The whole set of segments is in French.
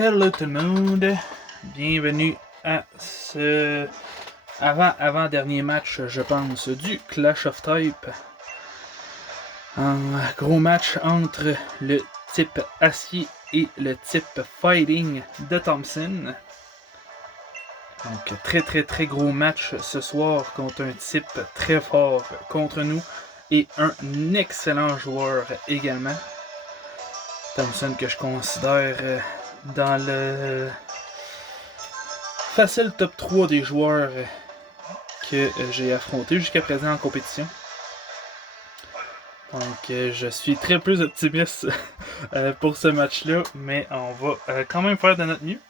Hello tout le monde, bienvenue à ce avant-dernier match, je pense, du Clash of Type. Un gros match entre le type acier et le type fighting de Thompson. Donc très gros match ce soir contre un type très fort contre nous et un excellent joueur également. Thompson que je considère dans le facile top 3 des joueurs que j'ai affronté jusqu'à présent en compétition. Donc je suis très plus optimiste pour ce match-là, mais on va quand même faire de notre mieux.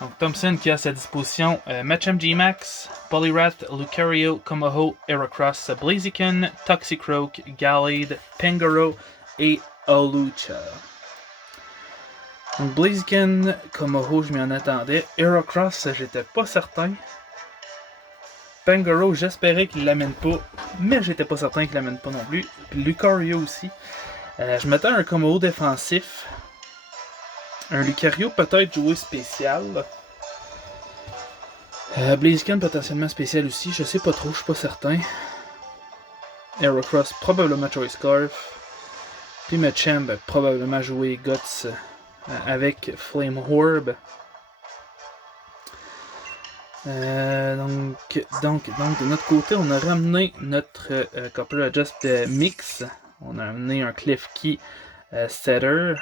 Donc Thompson qui a à sa disposition Machamp G-Max, Poliwrath, Lucario, Kumoho, Heracross, Blaziken, Toxicroak, Gallade, Pangoro et Hawlucha. Donc Blaziken, Kumoho, je m'y en attendais. Heracross, j'étais pas certain. Pangoro, j'espérais qu'il l'amène pas, mais j'étais pas certain qu'il l'amène pas non plus. Puis Lucario aussi. Je m'attends à un Kumoho défensif. Un Lucario peut-être joué spécial. Blaziken potentiellement spécial aussi, je sais pas trop, je suis pas certain. Heracross probablement Choice Scarf. Puis Machamp probablement joué Guts avec Flame Orb. Donc de notre côté, on a ramené notre Copper Adjust Mix. On a amené un Klefki Setter.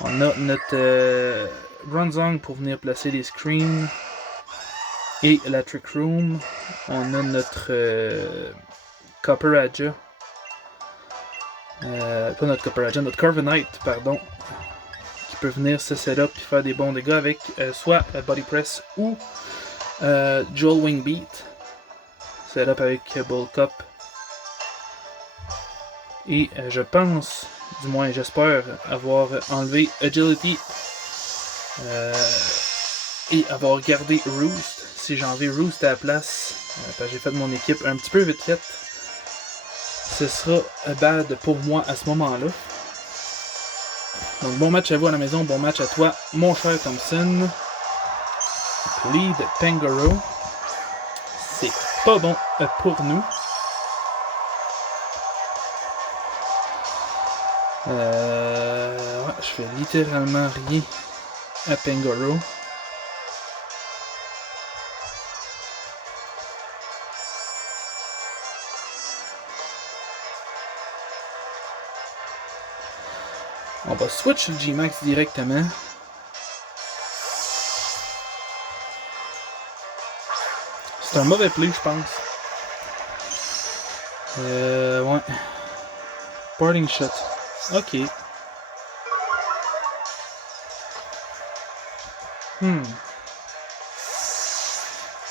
On a notre Bronzong pour venir placer les screens. Et la Trick Room. On a notre Copper Adja. Pas notre Copper Adja, notre Corviknight, pardon. Qui peut venir se setup et faire des bons dégâts avec soit Body Press ou Dual Wing Beat. Setup avec Bull Cup. Et je pense, du moins j'espère, avoir enlevé Agility et avoir gardé Roost. Si j'enlève Roost à la place, parce que j'ai fait mon équipe un petit peu vite fait, ce sera bad pour moi à ce moment-là. Donc bon match à vous à la maison, bon match à toi, mon cher Thompson. Lead Pangoro. C'est pas bon pour nous. Ouais, je fais littéralement rien à Pangoro. On va switch le G-Max directement. C'est un mauvais play, je pense. Ouais. Parting shot. Ok.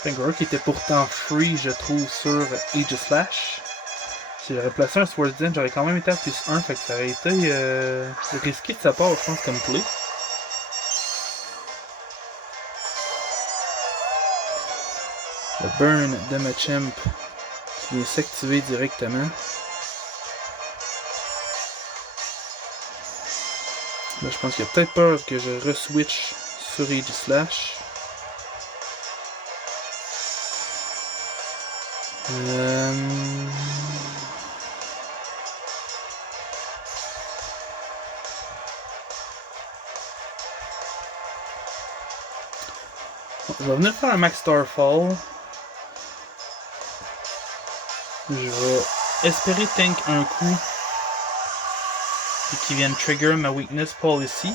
Pangoro qui était pourtant free, je trouve, sur Aegislash. Si j'aurais placé un Swords Dance, j'aurais quand même été à plus 1, fait que ça aurait été risqué de sa part, je pense, comme play. Le burn de Machamp qui vient s'activer directement. Là, je pense qu'il y a peut-être peur que je re-switch sur Aegislash. Je vais venir faire un Max Starfall. Je vais espérer tank un coup et qu'il vienne trigger ma weakness policy.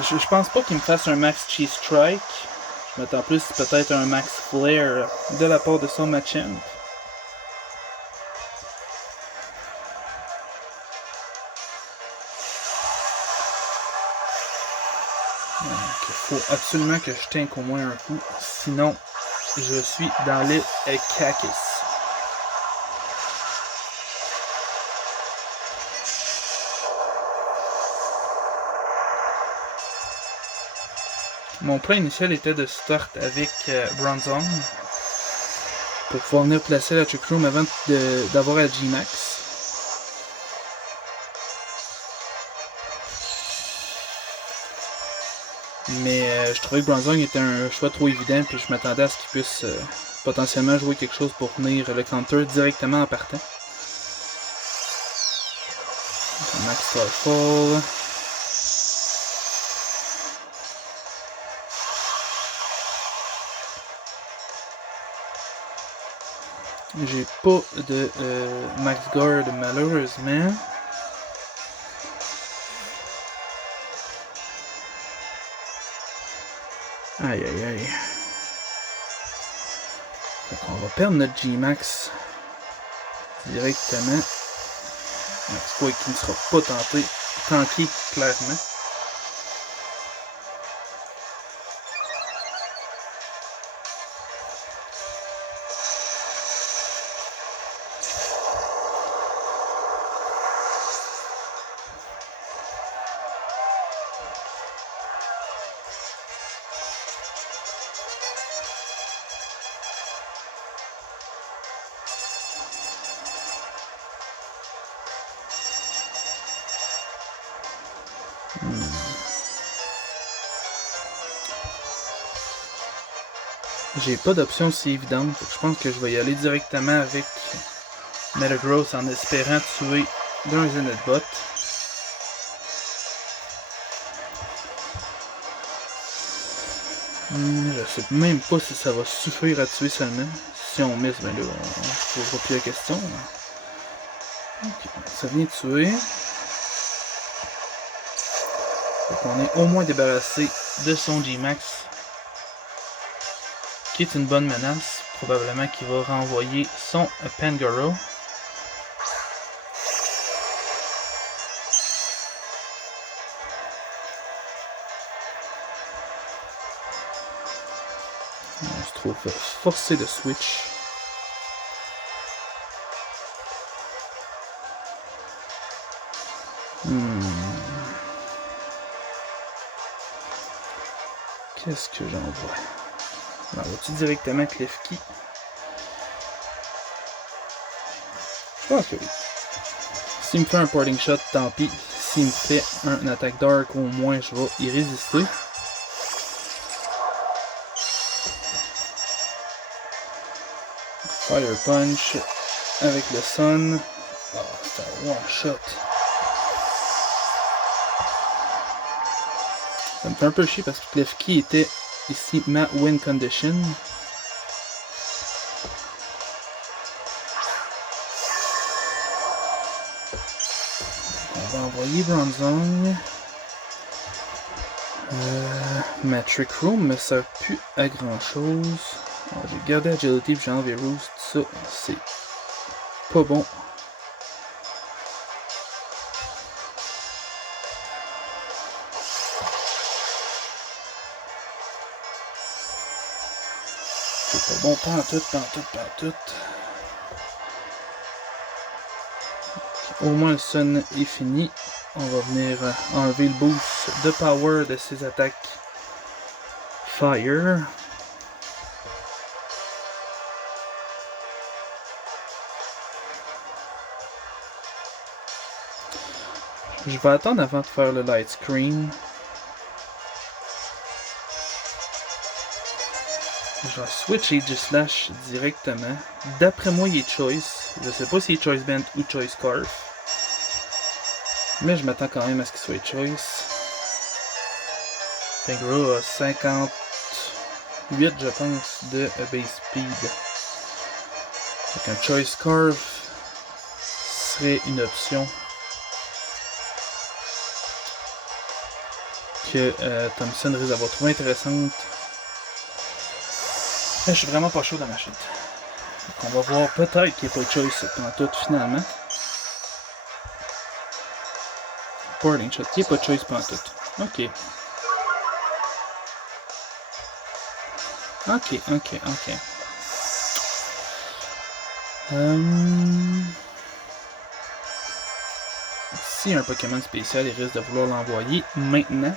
Je pense pas qu'il me fasse un Max Cheese Strike. Je m'attends plus peut-être un Max Flare de la part de son Machamp. Il faut absolument que je tank au moins un coup, sinon je suis dans les cacus. Mon plan initial était de start avec Bronzong pour pouvoir venir placer la Trick Room avant d'avoir la G-Max. Mais je trouvais que Bronzong était un choix trop évident, puis je m'attendais à ce qu'il puisse potentiellement jouer quelque chose pour venir le counter directement en partant. Max Starfall. J'ai pas de Max Guard malheureusement. Aïe aïe aïe. Donc on va perdre notre G-Max directement. Max Quake qui ne sera pas tanké clairement. J'ai pas d'option si évidente, je pense que je vais y aller directement avec Metagross en espérant tuer d'un Zenithbot. Je sais même pas si ça va suffire à tuer seulement. Si on miss, ben là, on se posera plus la question. Ok, ça vient de tuer. Donc on est au moins débarrassé de son G-Max, qui est une bonne menace. Probablement qu'il va renvoyer son Pangoro. On se trouve forcé de switch. Qu'est-ce que j'envoie? On va-tu directement Klefki? Je pense que oui. S'il me fait un parting shot, tant pis. S'il me fait un attaque dark, au moins je vais y résister. Fire Punch avec le Sun. Oh, c'est un one shot. Ça me fait un peu chier parce que Klefki était ici ma win condition. On va envoyer Bronzong. Metric Room me sert plus à grand chose. J'ai gardé Agility et j'ai enlevé Roost. Ça, c'est pas bon. C'est pas bon, pantoute. Au moins le Sun est fini. On va venir enlever le boost de power de ses attaques Fire. Je vais attendre avant de faire le light screen. Je vais switch Aegislash directement. D'après moi, il est Choice. Je sais pas s'il est Choice Band ou Choice Scarf. Mais je m'attends quand même à ce qu'il soit Choice. Pangoro a 58, je pense, de base speed. Donc un Choice Scarf serait une option que Thompson risque d'avoir trouvé intéressante. Mais je suis vraiment pas chaud dans ma chute. Donc on va voir peut-être qu'il n'y a pas de choice pendant tout finalement. Boarding shot, il n'y a pas de choice pendant tout. Ok. Si un Pokémon spécial, il risque de vouloir l'envoyer maintenant.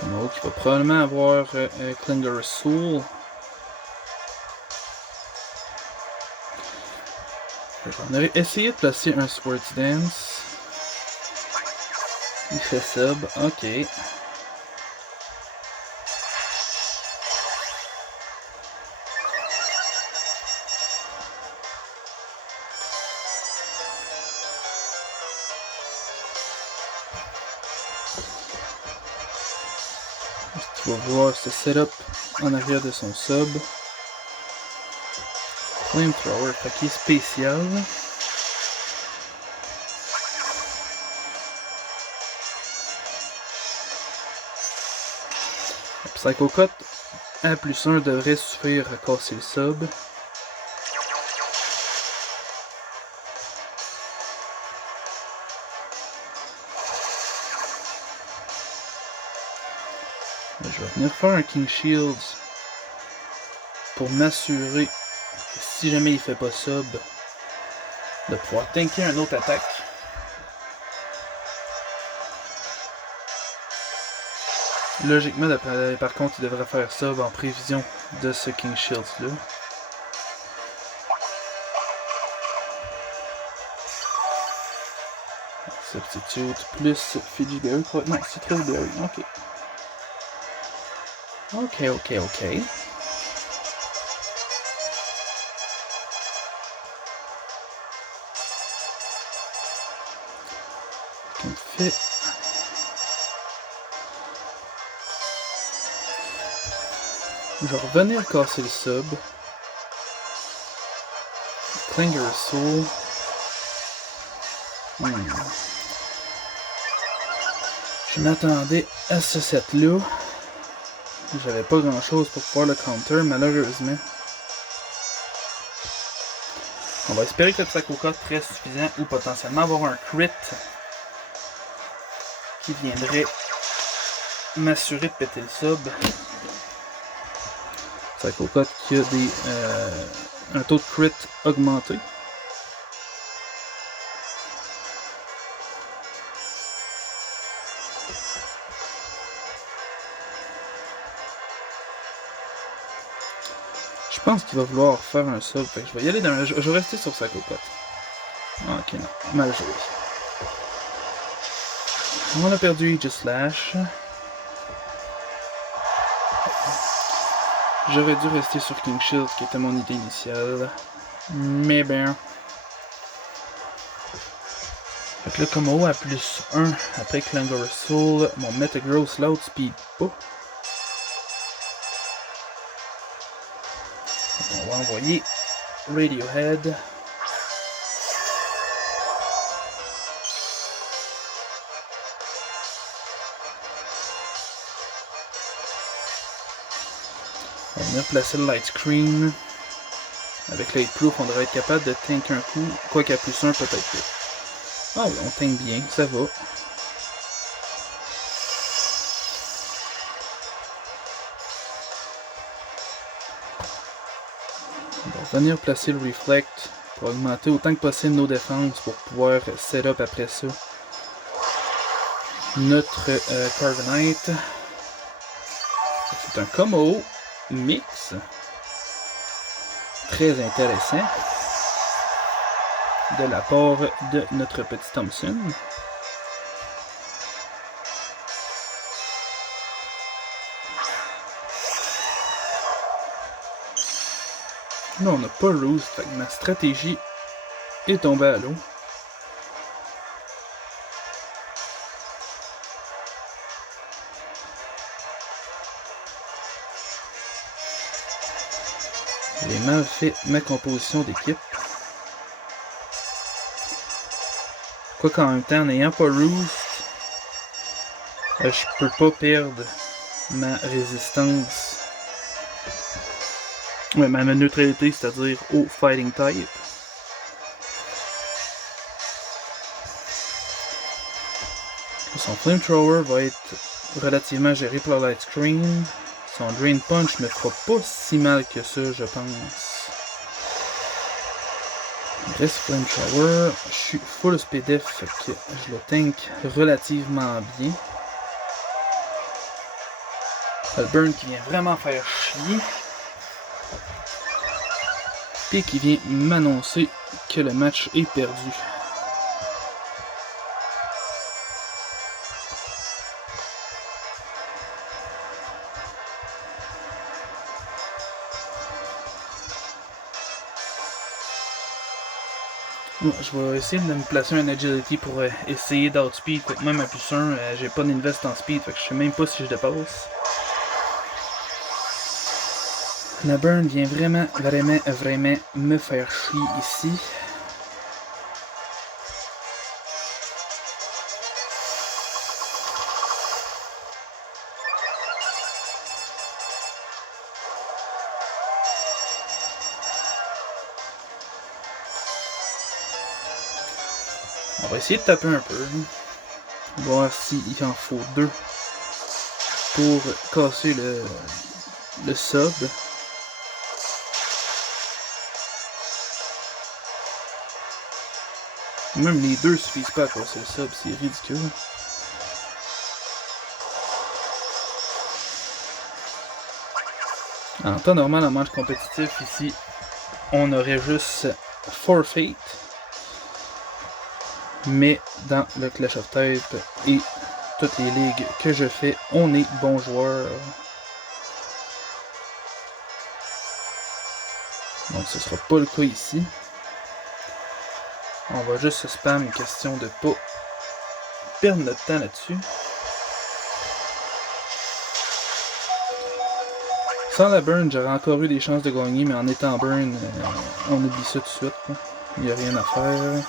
Como qui va probablement avoir Klinger Soul. On avait essayé de placer un Swords Dance. Il fait sub, ok. Tu vas voir ce setup en arrière de son sub. Flamethrower, fait qu'il est spécial. Psycho Cut à +1 devrait suffire à casser le sub. Je vais venir faire un King Shields pour m'assurer que si jamais il fait pas sub, de pouvoir tanker une autre attaque. Logiquement, par contre, il devrait faire sub en prévision de ce King Shields là. Substitute plus Fiji Berry. Non, Citrus Berry. Ok. Ok. Qu'on fait. Je vais revenir casser le sub. Klinger Soul. Je m'attendais à ce set là. J'avais pas grand chose pour pouvoir le counter, malheureusement. On va espérer que le Psycho Cut reste suffisant ou potentiellement avoir un crit qui viendrait m'assurer de péter le sub. Psycho Cut qui a un taux de crit augmenté. Je pense qu'il va vouloir faire un sub, fait que je vais y aller dans je vais rester sur Psycho Cut. Ok, non, mal joué. On a perdu Aegislash. J'aurais dû rester sur King Shield, qui était mon idée initiale. Mais ben. Fait que là, comme haut à +1 après Klinger Soul, mon Metagross l'outspeed pas. On va envoyer Radiohead. On va venir placer le Light Screen. Avec Light Proof, on devrait être capable de tank un coup. Quoi qu'à +1, peut-être pas. Ah oui, on tank bien, ça va. On va venir placer le Reflect pour augmenter autant que possible nos défenses pour pouvoir set up après ça notre Carbonite. C'est un combo mix très intéressant de la part de notre petit Thompson. Là, on n'a pas Roost, fait que ma stratégie est tombée à l'eau. J'ai mal fait ma composition d'équipe. Quoi qu'en même temps, en n'ayant pas Roost, je peux pas perdre ma résistance. Ouais, ma neutralité, c'est-à-dire au Fighting Type. Son Flamethrower va être relativement géré par le Light Screen. Son Drain Punch me fera pas si mal que ça, je pense. Il reste Flamethrower. Je suis full SPDF, fait que je le tank relativement bien. Le burn qui vient vraiment faire chier. Puis qui vient m'annoncer que le match est perdu. Bon, je vais essayer de me placer un agility pour essayer d'outspeed. Même à plus 1, j'ai pas d'invest en speed, fait que je sais même pas si je dépasse. La burn vient vraiment me faire chier ici. On va essayer de taper un peu. Voir s'il en faut 2 pour casser le sub. Même les 2 suffisent pas à casser le sub, c'est ridicule. En temps normal, en match compétitif, ici, on aurait juste forfeit. Mais dans le Clash of Type et toutes les ligues que je fais, on est bon joueur. Donc ce sera pas le cas ici. On va juste se spam, une question de pas perdre notre temps là-dessus. Sans la burn, j'aurais encore eu des chances de gagner, mais en étant burn, on oublie ça tout de suite. Il n'y a rien à faire.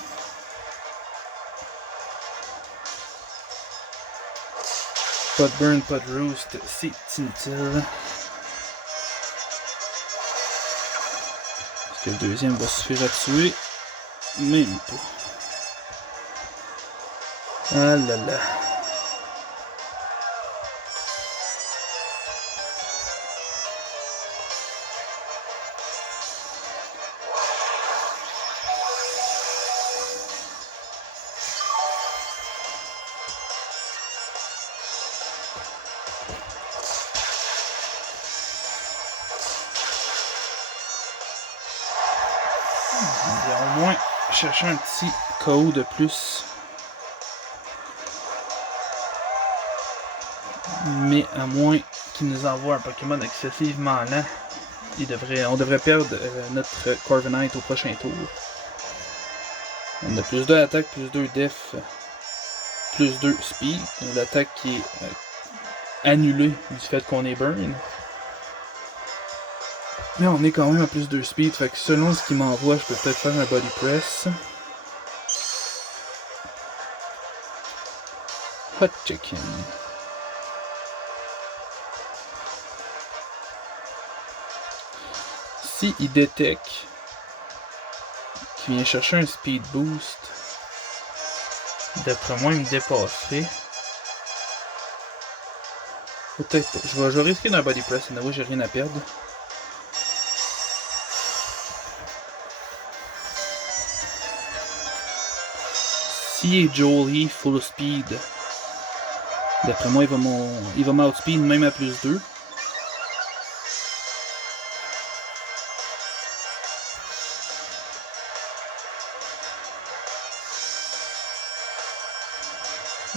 Pas de burn, pas de roost, c'est inutile. Est-ce que le deuxième va suffire à tuer? Même pas. Ah là là. Au moins chercher un petit KO de plus. Mais à moins qu'il nous envoie un Pokémon excessivement lent, on devrait perdre notre Corviknight au prochain tour. On a plus 2 attaque, plus 2 def, plus 2 speed. L'attaque qui est annulée du fait qu'on est burn. Mais on est quand même à plus 2 speed, fait que selon ce qu'il m'envoie, je peux peut-être faire un body press. Hot chicken. Si il détecte qu'il vient chercher un speed boost, d'après moi, il me dépasserait. Peut-être pas. Je vais risquer d'un body press, sinon j'ai rien à perdre. Si est Jolie full speed, d'après moi, il va m'outspeed même à plus 2.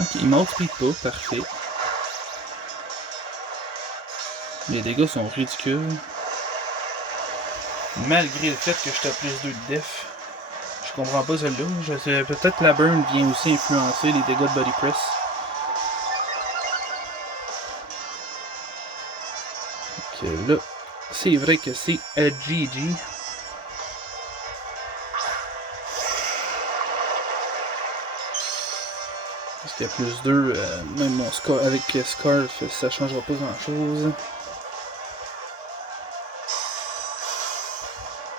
Ok, il m'outspeed pas, parfait. Les dégâts sont ridicules. Malgré le fait que je tape plus 2 de def. Je comprends pas celle-là. Peut-être que la burn vient aussi influencer les dégâts de body press. Ok, là, c'est vrai que c'est GG. Parce qu'il y a plus 2, même mon score avec Scarf, ça changera pas grand chose.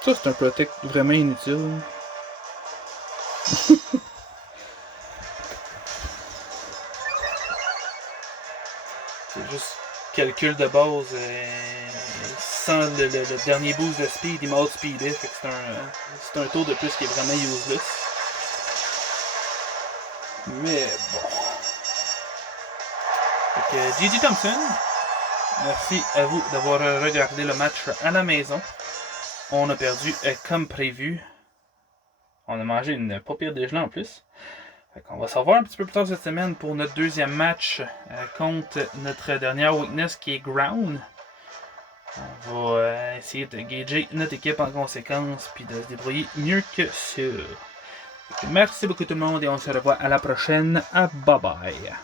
Ça, c'est un protect vraiment inutile. C'est juste calcul de base. Sans le dernier boost de speed, il m'a outspeedé. Fait que c'est un tour de plus qui est vraiment useless. Mais bon. Fait que GG Thompson. Merci à vous d'avoir regardé le match à la maison. On a perdu comme prévu. On a mangé une pas pire déjeuner en plus. On va se revoir un petit peu plus tard cette semaine pour notre deuxième match contre notre dernière weakness qui est Ground. On va essayer de gager notre équipe en conséquence puis de se débrouiller mieux que sûr. Merci beaucoup tout le monde et on se revoit à la prochaine. Bye bye.